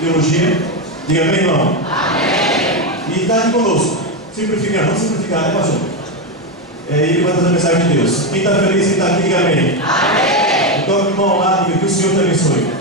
teologia? Diga amém, irmão? Amém. E está aqui conosco. Simplificar, vamos simplificar, né, pastor? Ele vai trazer a mensagem de Deus. Quem está feliz em estar aqui, diga amém. Amém. Então, irmão lá, diga que o Senhor te abençoe.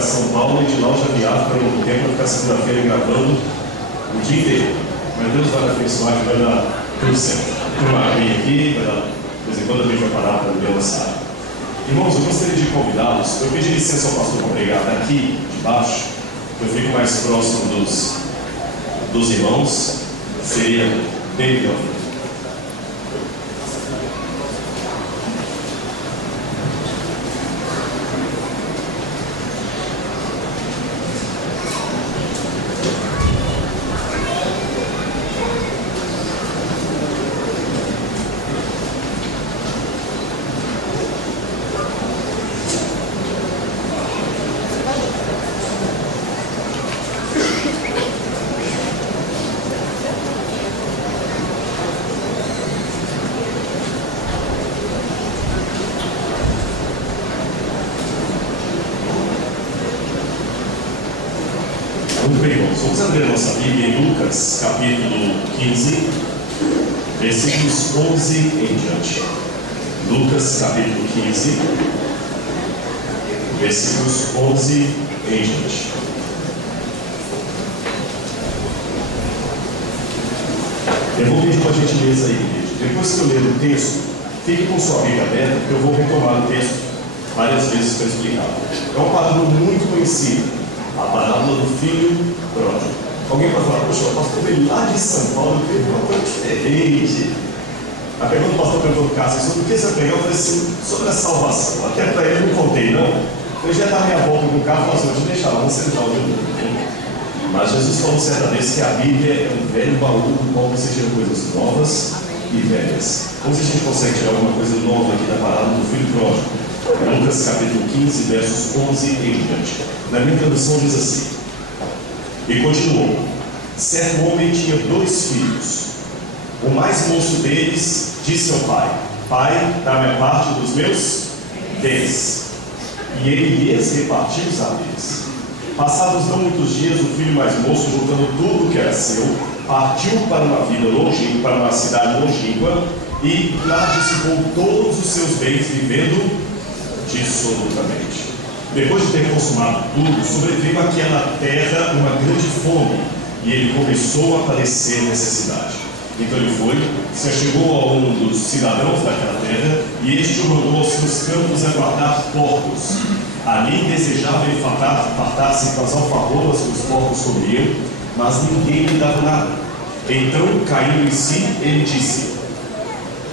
São Paulo e de lá eu já viajo para um tempo, ficar segunda-feira gravando o dia inteiro. Mas Deus vai abençoar, que vai dar tudo certo. A turma vem aqui, vai dar, de vez em quando a gente vai parar para ver a lançar. Irmãos, eu gostaria de convidá-los. Eu pedi licença ao pastor para pregar daqui de baixo, eu fico mais próximo dos irmãos, seria bem melhor. Muito bem, irmãos. Vamos abrir a nossa Bíblia em Lucas, capítulo 15, versículos 11 em diante. Lucas, capítulo 15, versículos 11 em diante. Eu vou pedir para a gente ler isso aí, igreja. Depois que eu ler o texto, fique com sua Bíblia aberta, porque eu vou retomar o texto várias vezes para explicar. É uma palavra muito conhecida. A parábola do filho pródigo. Alguém pode falar, poxa, o pastor veio lá de São Paulo e pegou uma coisa diferente. A pergunta do pastor perguntou do Cássio, sobre o que você pegou? Eu falei assim, sobre a salvação. Até para ele não contei, não. Eu já estava minha volta com o carro e falei assim, deixa lá, vamos sentar o meu. Mas Jesus falou certa vez que a Bíblia é um velho baú do qual você tira coisas novas e velhas. Vamos ver se a gente consegue tirar alguma coisa nova aqui da parábola do filho pródigo. Lucas capítulo 15, versos 11 em diante. Na minha tradução diz assim: e continuou: certo homem tinha 2 filhos. O mais moço deles disse ao pai: pai, dá-me a parte dos meus bens. E ele lhes repartiu os haveres. Passados não muitos dias, o filho mais moço, juntando tudo o que era seu, partiu para uma vida longínqua, para uma cidade longínqua, e lá dissipou todos os seus bens, vivendo dissolutamente. Depois de ter consumado tudo, sobreveio àquela terra uma grande fome, e ele começou a padecer necessidade. Então ele foi, se achegou a um dos cidadãos daquela terra, e este o mandou aos seus campos a guardar porcos. Ali desejava ele fartar-se com as alfarrobas que os porcos comiam, mas ninguém lhe dava nada. Então, caindo em si, ele disse: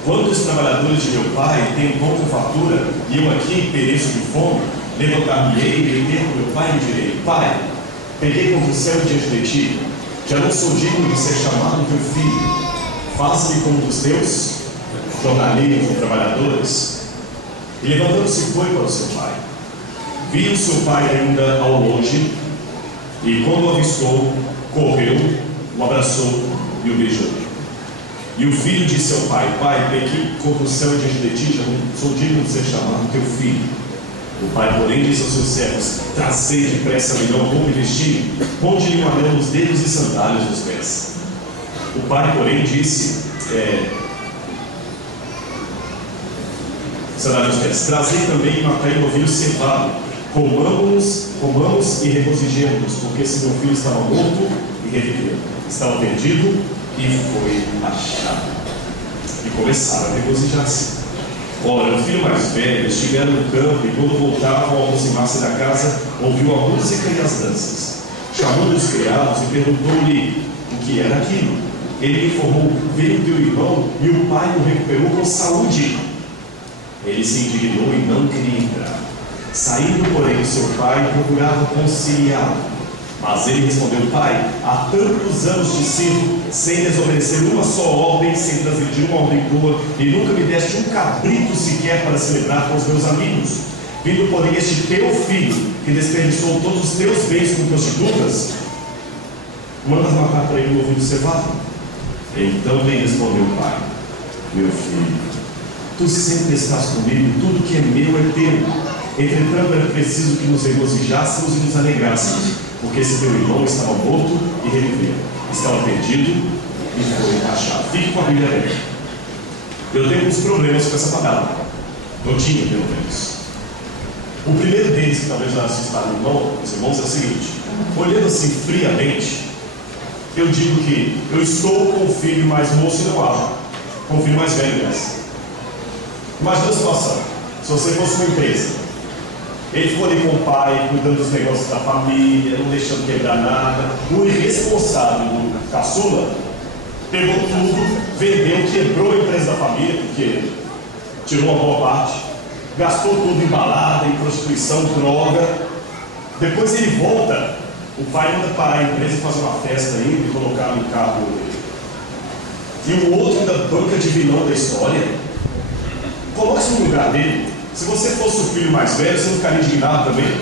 quantos trabalhadores de meu pai têm pão com fartura, e eu aqui pereço de fome? Levantar-me-ei e meter com meu pai e direi: pai, peguei contra o céu diante de ti, já não sou digno de ser chamado teu filho, faça-me como dos teus jornaleiros ou trabalhadores. E levantando-se foi para o seu pai. Viu o seu pai ainda ao longe, e quando o avistou, correu, o abraçou e o beijou. E o filho disse ao pai: pai, pequei contra o céu diante de ti, já não sou digno de ser chamado teu filho. O pai, porém, disse aos seus servos: trazei depressa a melhor roupa e vestido, ponde-lhe um anel nos dedos e sandálias nos pés. O pai, porém, disse: sandálias nos pés, trazei também e matai um novilho cevado, comamos e regozijemos-nos, porque esse meu filho estava morto e reviveu, estava perdido e foi achado. E começaram a regozijar-se. Ora, o filho mais velho estivera no campo, e quando voltavam ao aproximar-se da casa, ouviu a música e as danças. Chamou os criados e perguntou-lhe o que era aquilo. Ele informou: veio teu irmão e o pai o recuperou com saúde. Ele se indignou e não queria entrar. Saindo, porém, do seu pai, procurava conciliá-lo. Mas ele respondeu: Pai, há tantos anos te sirvo, sem desobedecer uma só ordem, sem transgredir uma ordem tua, e nunca me deste um cabrito sequer para celebrar com os meus amigos. Vindo, porém, este teu filho, que desperdiçou todos os teus bens com prostitutas, mandas matar para ele o novilho cevado. Então lhe respondeu o pai: Meu filho, tu sempre estás comigo, tudo que é meu é teu. Entretanto, era preciso que nos regozijássemos e nos alegrássemos, porque esse teu irmão estava morto e reviveu, estava perdido e foi achado. Fique com a Bíblia aberta. Eu tenho alguns problemas com essa palavra. Eu tinha, pelo menos. O primeiro deles, que talvez já assustaram os irmãos, é o seguinte: olhando assim friamente, eu digo que eu estou com o filho mais moço e não ajo, com o filho mais velho dessa. Imagina a situação: se você fosse uma empresa, ele ficou ali com o pai, cuidando dos negócios da família, não deixando quebrar nada. O irresponsável do caçula pegou tudo, vendeu, quebrou a empresa da família, porque tirou uma boa parte, gastou tudo em balada, em prostituição, droga. Depois ele volta, o pai manda parar a empresa e fazer uma festa aí, e colocar no carro dele. E o outro ainda banca de vilão da história. Coloque-se no lugar dele. Se você fosse o filho mais velho, você não ficaria indignado também?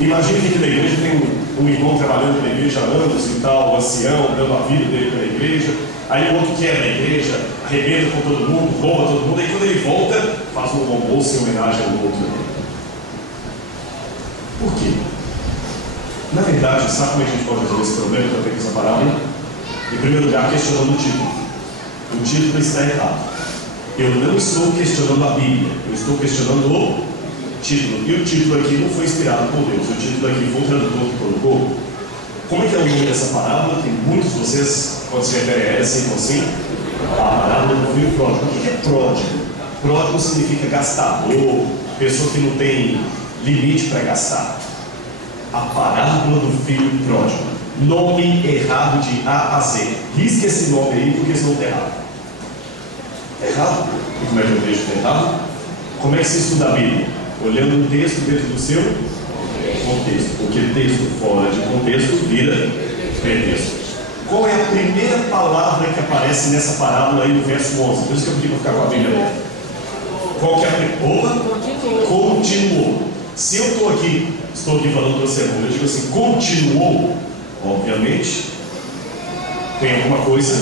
Imagine que aqui na igreja tem um irmão trabalhando na igreja há anos e tal, um ancião, dando a vida dele para a igreja. Aí o outro quebra a igreja, arrebenta com todo mundo, rouba todo mundo. Aí quando ele volta, faz um almoço em homenagem ao outro. Por quê? Na verdade, sabe como a gente pode resolver esse problema que eu tenho com essa parábola? Em primeiro lugar, questionando o título. O título está errado. Eu não estou questionando a Bíblia, eu estou questionando o título. E o título aqui não foi inspirado por Deus, o título aqui foi o tradutor que colocou. Como é que é o nome dessa parábola? Tem muitos de vocês, quando se refere a ela, assim, assim, a parábola do filho pródigo. O que é pródigo? Pródigo significa gastador, pessoa que não tem limite para gastar. A parábola do filho pródigo. Nome errado de A a Z. Risque esse nome aí, porque senão está errado. Errado. E como é que eu vejo que está errado? Como é que se estuda a Bíblia? Olhando um texto dentro do seu contexto. Porque texto fora de contexto vira pretexto. Qual é a primeira palavra que aparece nessa parábola aí no verso 11? Por isso que eu pedi para ficar com a Bíblia aberta. Qual que é a primeira? Continuou. Se eu estou aqui falando para você, eu digo assim, continuou, obviamente, tem alguma coisa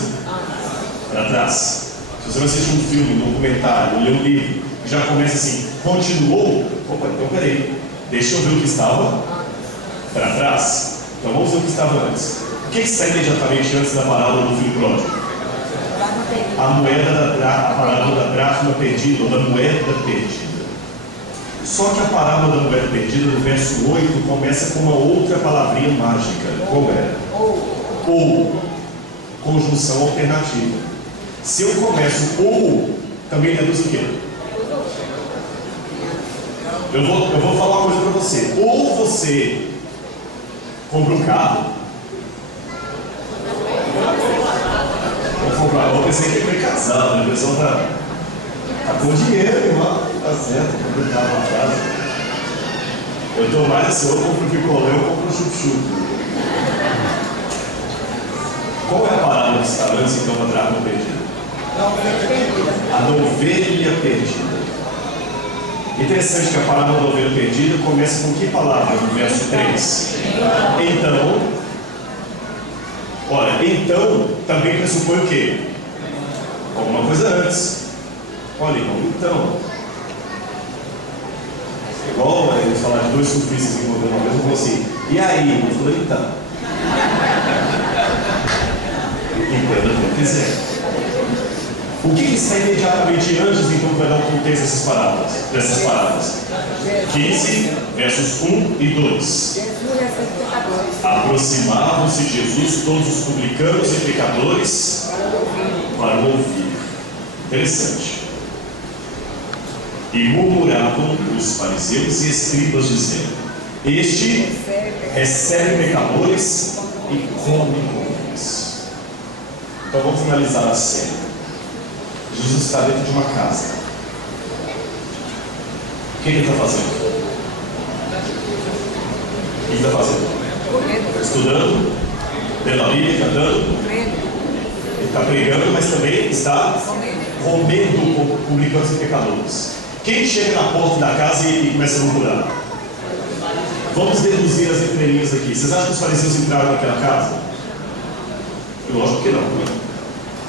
para trás. Se você vai assistir um filme, um documentário, ler um livro, já começa assim, continuou, opa, então peraí, deixa eu ver o que estava para trás. Então vamos ver o que estava antes. O que está imediatamente antes da parábola do filho pródigo? A parábola da dracma perdida, ou da moeda perdida. Só que a parábola da moeda perdida, no verso 8, começa com uma outra palavrinha mágica. Qual é? Ou. Conjunção alternativa. Se eu começo ou, também deduz o quê? Eu vou falar uma coisa para você. Ou você compra um carro. Eu pensei que ele foi casado, a pessoa tá com dinheiro, irmão. Tá certo, compra um carro na casa. Eu tô mais assim, eu compro um picolé, eu compro um chup-chup. Qual é a parábola que está antes então da dracma perdida? A ovelha perdida. Interessante que a parábola da ovelha perdida começa com que palavra no verso 3? Então, olha, então também pressupõe o quê? Alguma coisa antes. Olha, irmão, então. Igual eles falaram de dois surfistas encontrando uma vez, eu falei assim, e aí? Eu falei, então. Entenda o que quiser. O que está imediatamente antes, então, que vai dar o contexto dessas parábolas? 15, versos 1 e 2. Aproximavam-se de Jesus todos os publicanos e pecadores para o ouvir. Interessante. E murmuravam os fariseus e escribas, dizendo: Este recebe pecadores e come com eles. Então vamos analisar a cena. Jesus está dentro de uma casa. que ele está fazendo? O que ele está fazendo? Estudando, lendo a Bíblia, cantando. Ele está pregando, mas também está rompendo com publicanos e pecadores. Quem chega na porta da casa e começa a murmurar? Vamos deduzir as entrelinhas aqui. Vocês acham que os fariseus entraram naquela casa? Lógico que não, né?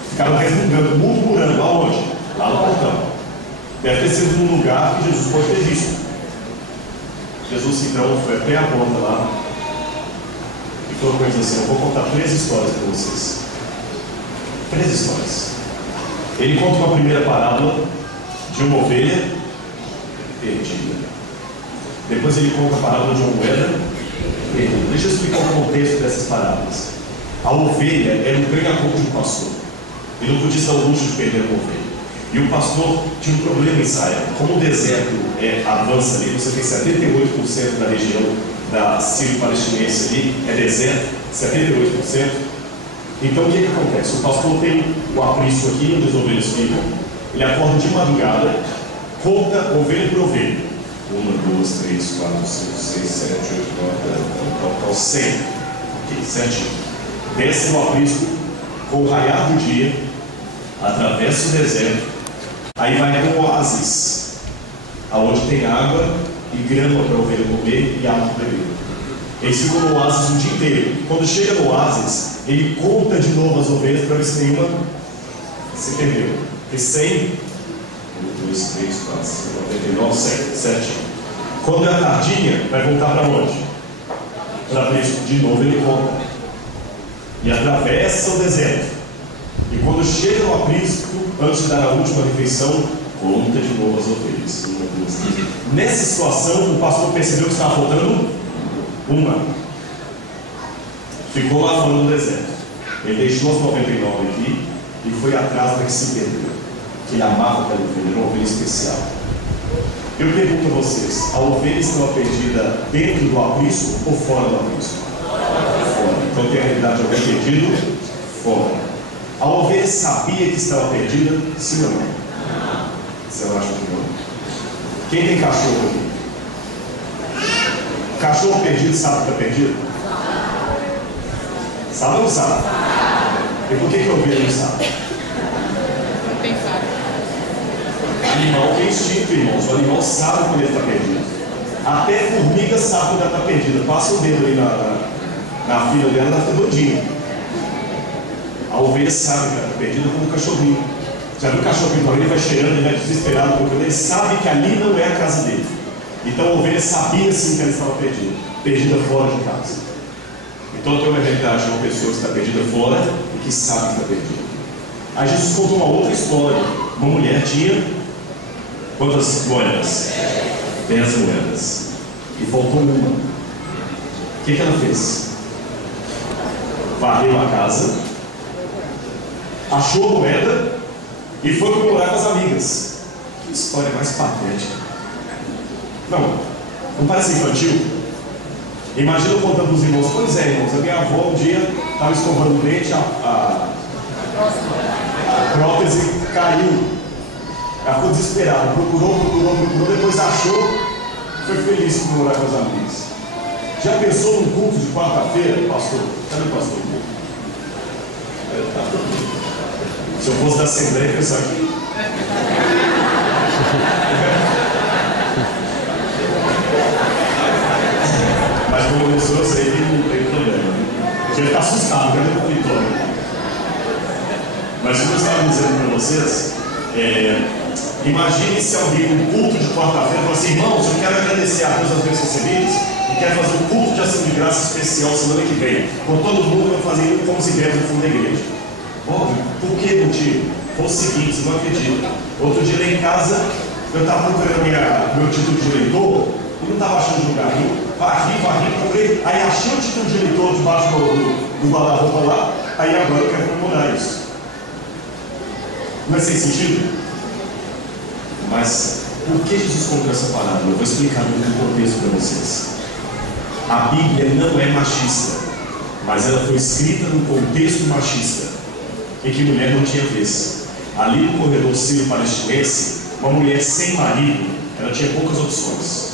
Ficaram resmungando, murmurando. Aonde? Lá no portão. Deve ter sido num lugar que Jesus pode ter visto. Jesus então foi até a porta lá e falou com eles assim: eu vou contar 3 histórias para vocês. 3 histórias. Ele conta uma primeira parábola de uma ovelha perdida. Depois ele conta a parábola de uma moeda perdida. Deixa eu explicar o contexto dessas parábolas. A ovelha era um ganha-pão de um pastor. Ele não podia dar o luxo de perder uma ovelha. E o pastor tinha um problema em Israel. Como o deserto avança ali, você tem 78% da região da Sírio-Palestinense ali, é deserto, 78%. Então o que acontece? O pastor tem o aprisco aqui, onde as ovelhas ficam. Ele acorda de madrugada, conta ovelha por ovelha. 1, 2, 3, 4, 5, 6, 7, 8, 9, 10, 100. Ok, certinho. Desce no aprisco, com o raiar do dia, atravessa o deserto. Aí vai para um oásis, aonde tem água e grama para a ovelha comer e água para beber. Eles ficam no oásis o dia inteiro. Quando chega no oásis, ele conta de novo as ovelhas para ver se nenhuma se perdeu. Porque 100, 1, 2, 3, 4, 5, 99, 100, certinho. Quando é a tardinha, vai voltar para onde? Para Cristo. De novo ele conta. E atravessa o deserto. E quando chega no aprisco, antes de dar a última refeição, conta de novo as ovelhas. 1, 2, 3. Nessa situação, o pastor percebeu que estava faltando uma. Ficou lá fora no deserto. Ele deixou as 99 aqui e foi atrás da que se perdeu. Que ele amava aquela ovelha, era uma ovelha especial. Eu pergunto a vocês: a ovelha estava perdida dentro do aprisco ou fora do aprisco? Fora. Então tem a realidade de alguém perdido fora. A ovelha sabia que estava perdida? Sim ou não? Você acha que não? Quem tem cachorro aqui? Cachorro perdido sabe que está perdido? Sabe ou não sabe? E por que a ovelha não sabe? Animal tem instinto, irmãos. O animal sabe quando ele está perdido. Até formiga sabe quando ela está perdida. Passa o dedo aí na fila dela, ela fica doidinha. A ovelha sabe que ela está perdida como o cachorrinho. Já viu o cachorrinho correndo, ele vai cheirando, ele vai desesperado, porque ele sabe que ali não é a casa dele. Então a ovelha sabia sim que ela estava perdida, perdida fora de casa. Então tem uma realidade de uma pessoa que está perdida fora e que sabe que está perdida. Aí Jesus contou uma outra história. Uma mulher tinha quantas moedas? 10 moedas. E faltou uma. O que ela fez? Varreu a casa, achou a moeda e foi comemorar com as amigas. Que história mais patética. Não parece infantil? Imagina eu contando para os irmãos: pois é, irmãos, a minha avó um dia estava escovando o dente, a prótese caiu. Ela ficou desesperada, procurou, depois achou, foi feliz comemorar com as amigas. Já pensou num culto de quarta-feira, pastor? Cadê o pastor? Se eu fosse da Assembleia, eu pensar aqui. Mas como eu sei que não tem problema. Você está assustado, cadê o auditório? Mas como eu estava dizendo para vocês, imagine se alguém no culto de quarta-feira fala assim: irmãos, eu quero agradecer a Deus as bênçãos recebidas e quero fazer um culto de ação de graça especial semana que vem. Com todo mundo eu vou fazer isso como se viesse no fundo da igreja. Óbvio, por que motivo? Foi o seguinte, você não acredita. Outro dia lá em casa, eu estava procurando meu título de eleitor e não estava achando lugar. Varri, procurei, aí achei o título de eleitor debaixo do guarda-roupa lá, aí agora eu quero comemorar isso. Não é sem sentido? Mas por que Jesus contou essa parábola? Eu vou explicar no contexto para vocês. A Bíblia não é machista, mas ela foi escrita num contexto machista, em que mulher não tinha vez. Ali no corredor sírio-palestinense, uma mulher sem marido, ela tinha poucas opções: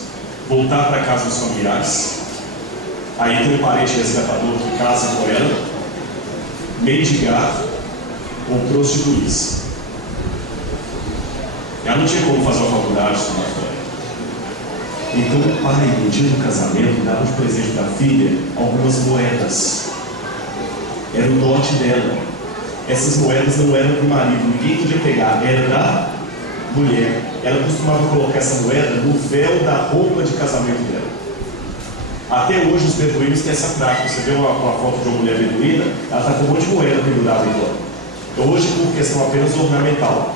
voltar para a casa dos familiares, aí tem um parente resgatador que casa com ela, mendigar ou prostituir-se. Ela não tinha como fazer uma faculdade, estudar fora. Então o pai, no dia do casamento, dava de presente da filha algumas moedas. Era o dote dela. Essas moedas não eram do marido, ninguém podia pegar, era da mulher. Ela costumava colocar essa moeda no véu da roupa de casamento dela. Até hoje os beduínos têm essa prática. Você vê uma foto de uma mulher beduína, ela está com um monte de moeda pendurada em volta. Então, hoje, por questão apenas ornamental.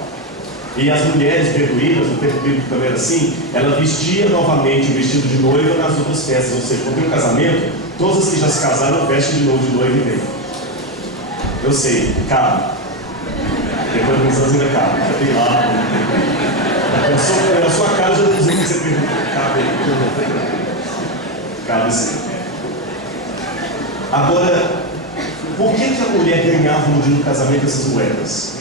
E as mulheres beduínas, no tempo bíblico também era assim, ela vestia novamente o vestido de noiva nas outras festas. Ou seja, quando tem um casamento, todas as que já se casaram vestem de novo de noiva e vem. Eu sei, cabe. Depois de uns anos ainda cabe. Já tem lá. Na sua cara já não sei o que você pergunta. Cabe. Cabe sim. Agora, por que a mulher ganhava no dia do casamento essas moedas?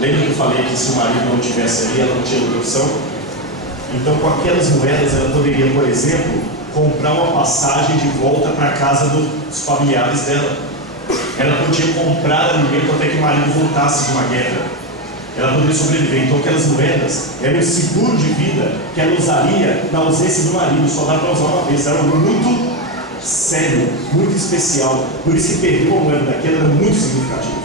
Lembra que eu falei que se o marido não estivesse ali, ela não tinha outra opção? Então, com aquelas moedas, ela poderia, por exemplo, comprar uma passagem de volta para a casa dos familiares dela. Ela podia comprar alimento até que o marido voltasse de uma guerra. Ela poderia sobreviver. Então, aquelas moedas eram um seguro de vida que ela usaria na ausência do marido. Só dá para usar uma vez. Era algo muito sério, muito especial. Por isso que perder uma moeda daquela era muito significativo.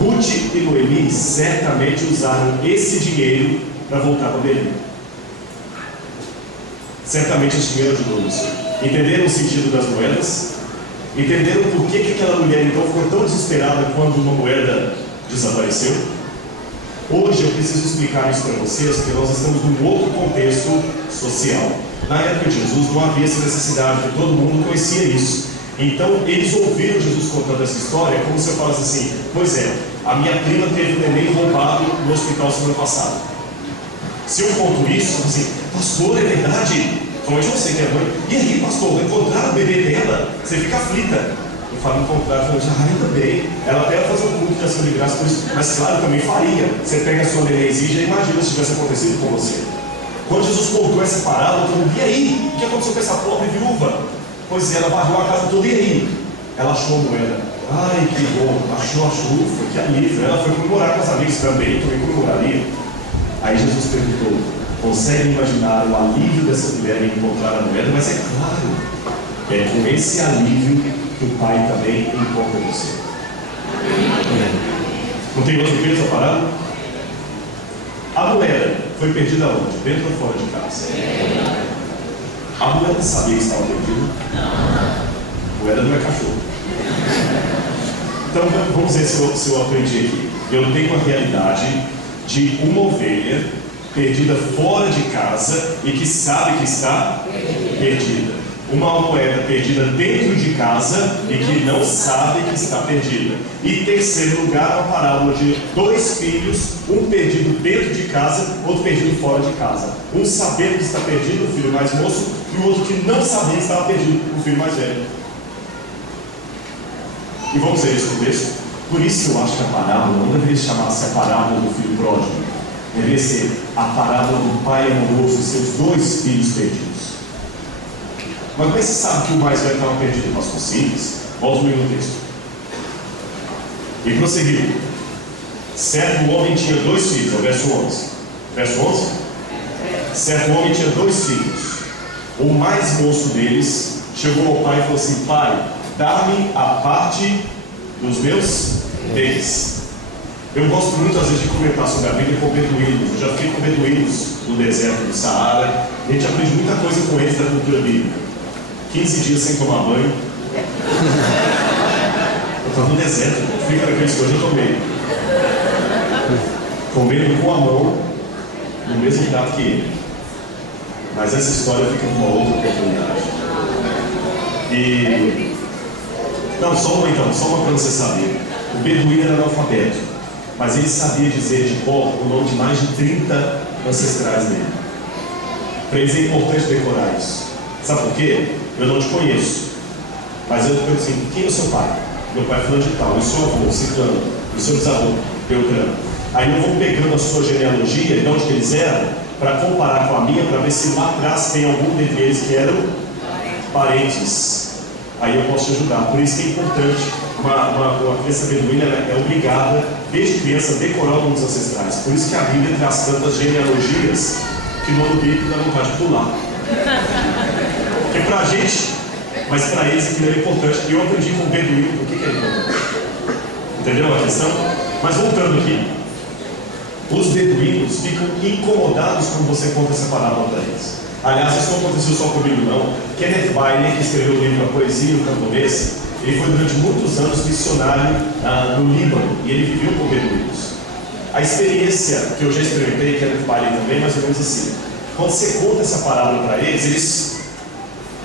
Ruth e Noemi certamente usaram esse dinheiro para voltar para Belém. Certamente esse dinheiro ajudou nisso. Entenderam o sentido das moedas? Entenderam por que aquela mulher então ficou tão desesperada quando uma moeda desapareceu? Hoje eu preciso explicar isso para vocês, porque nós estamos num outro contexto social. Na época de Jesus não havia essa necessidade, porque todo mundo conhecia isso. Então eles ouviram Jesus contando essa história como se eu falasse assim: pois é, a minha prima teve um neném roubado no hospital semana passada. Se eu conto isso, assim, pastor, é verdade? Provavelmente você que é mãe. E aí, pastor, encontraram o bebê dela? Você fica aflita. Eu falo encontrar, eu falo, ainda bem. Ela até faz um culto de ação de graça por isso. Mas claro, também faria. Você pega a sua nenenzinha e já imagina se tivesse acontecido com você. Quando Jesus contou essa parábola, todo mundo, e aí? O que aconteceu com essa pobre viúva? Pois é, ela varreu a casa toda, e aí? Ela achou a moeda. Ai, que bom, achou, ufa, que alívio. Ela foi comemorar com os amigos também comemoraria. Aí Jesus perguntou: consegue imaginar o alívio dessa mulher em encontrar a moeda? Mas é claro, é com esse alívio que o Pai também encontra você. Não tem outro peso a parar? A moeda foi perdida onde? Dentro ou fora de casa? A moeda sabia que estava perdida? A moeda não é cachorro. Então vamos ver se eu aprendi aqui. Eu tenho a realidade de uma ovelha perdida fora de casa e que sabe que está perdida. Uma moeda perdida dentro de casa e que não sabe que está perdida. E terceiro lugar, a parábola de dois filhos, um perdido dentro de casa, outro perdido fora de casa. Um sabendo que está perdido, o filho mais moço, e o outro que não sabia que estava perdido, o filho mais velho. E vamos ver isso no texto. Por isso que eu acho que a parábola não deveria chamar-se a parábola do filho pródigo. Deveria ser a parábola do pai amoroso e seus dois filhos perdidos. Mas como é que você sabe que o mais velho estava perdido? Pastor, simples. Volta comigo no texto. E prosseguiu. Certo homem tinha dois filhos, é o verso 11. Verso 11? Certo homem tinha dois filhos. O mais moço deles chegou ao pai e falou assim: pai, dá-me a parte dos meus bens. Eu gosto muito às vezes de comentar sobre a Bíblia com beduínos. Eu já fiquei com beduínos no deserto do Saara. A gente aprende muita coisa com eles da cultura bíblica. 15 dias sem tomar banho. Eu estava no deserto, fica naqueles coisas, eu tomei. Comendo com a mão no mesmo prato que ele. Mas essa história fica com uma outra oportunidade. E não, só uma para você saber. O beduíno era analfabeto, mas ele sabia dizer de cor o nome de mais de 30 ancestrais dele. Para eles é importante decorar isso. Sabe por quê? Eu não te conheço, mas eu pergunto assim: quem é o seu pai? Meu pai é fulano de tal, e o seu avô, ciclano, e o seu bisavô, Beltrano. Aí eu vou pegando a sua genealogia, de onde que eles eram, para comparar com a minha, para ver se lá atrás tem algum dentre eles que eram parentes. Aí eu posso te ajudar. Por isso que é importante, uma criança beduína é obrigada, desde criança, a decorar alguns ancestrais. Por isso que a Bíblia traz tantas genealogias que no ano bíblico dá vontade de pular. Porque pra gente, mas para eles aquilo é importante. E eu aprendi com o beduíno por que é importante. Entendeu a questão? Mas voltando aqui, os beduínos ficam incomodados quando você conta essa parábola para eles. Aliás, isso não aconteceu só comigo não. Kenneth Bailey, que escreveu o livro A Poesia e o Camponês, ele foi durante muitos anos missionário no Líbano, e ele viveu com beduínos. A experiência que eu já experimentei, Kenneth Bailey também, mais ou menos assim. Quando você conta essa parábola para eles, eles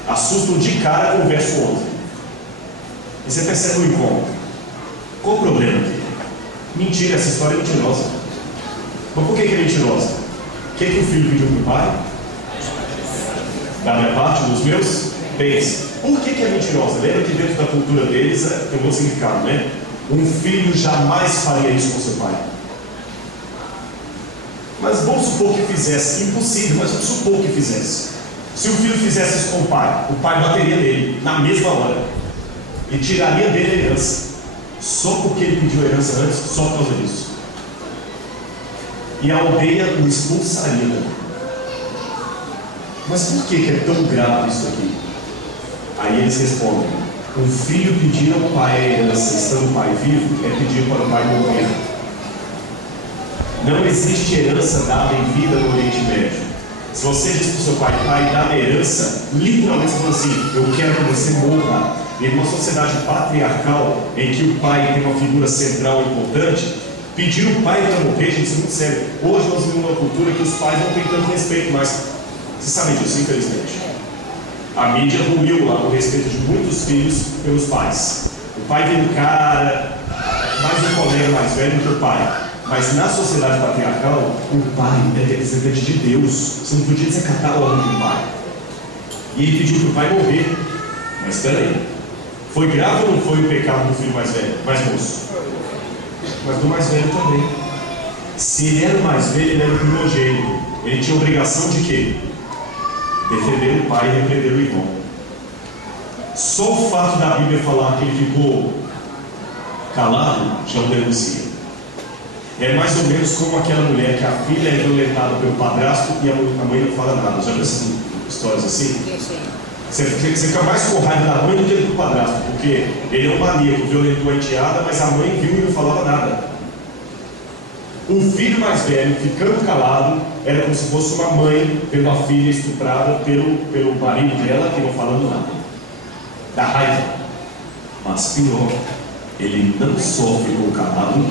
assustam de cara com o verso 11. E você percebe o incômodo. Qual o problema aqui? Mentira, essa história é mentirosa. Mas por que é mentirosa? O que o filho pediu para o pai? Da minha parte, dos meus bens. Por que é mentirosa? Lembra que dentro da cultura deles tem um outro significado, né? Um filho jamais faria isso com seu pai. Mas vamos supor que fizesse. Impossível, mas vamos supor que fizesse. Se o filho fizesse isso com o pai bateria nele na mesma hora e tiraria dele a herança. Só porque ele pediu a herança antes, só por causa disso. E a aldeia o expulsaria. Mas por que é tão grave isso aqui? Aí eles respondem: um filho pedir ao pai a herança estando o pai vivo é pedir para o pai morrer. Não existe herança dada em vida no Oriente Médio. Se você diz para o seu pai, dá-me herança, literalmente você fala assim: eu quero que você morra. E numa sociedade patriarcal, em que o pai tem uma figura central importante, pedir o pai para morrer, gente, isso é muito sério. Hoje nós vivemos uma cultura que os pais não têm tanto respeito mais. Vocês sabem disso, infelizmente. A mídia ruiu lá o respeito de muitos filhos pelos pais. O pai vem do cara, mais um colega mais velho que o pai. Mas na sociedade patriarcal, o pai é representante de Deus. Você não podia desacatar o ordem do pai. E ele pediu para o pai morrer. Mas espera aí. Foi grave ou não foi o pecado do filho mais velho, mais moço? Mas do mais velho também. Se ele era o mais velho, ele era o primogênito. Ele tinha a obrigação de quê? Defender o pai e repreender o irmão. Só o fato da Bíblia falar que ele ficou calado já o denuncia. É mais ou menos como aquela mulher que a filha é violentada pelo padrasto e a mãe não fala nada. Já viu essas histórias assim? Você fica mais com raiva da mãe do que do padrasto, porque ele é um maníaco, violentou a enteada, mas a mãe viu e não falava nada. O filho mais velho, ficando calado, era como se fosse uma mãe vendo a filha estuprada pelo marido dela, que não falando nada. Da raiva. Mas pior, ele não só ficou calado,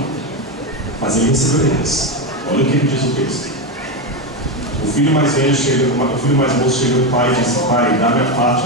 mas ele recebeu herança. Olha o que diz o texto. O filho mais velho chega, o filho mais moço chega no pai e diz: pai, dá minha parte.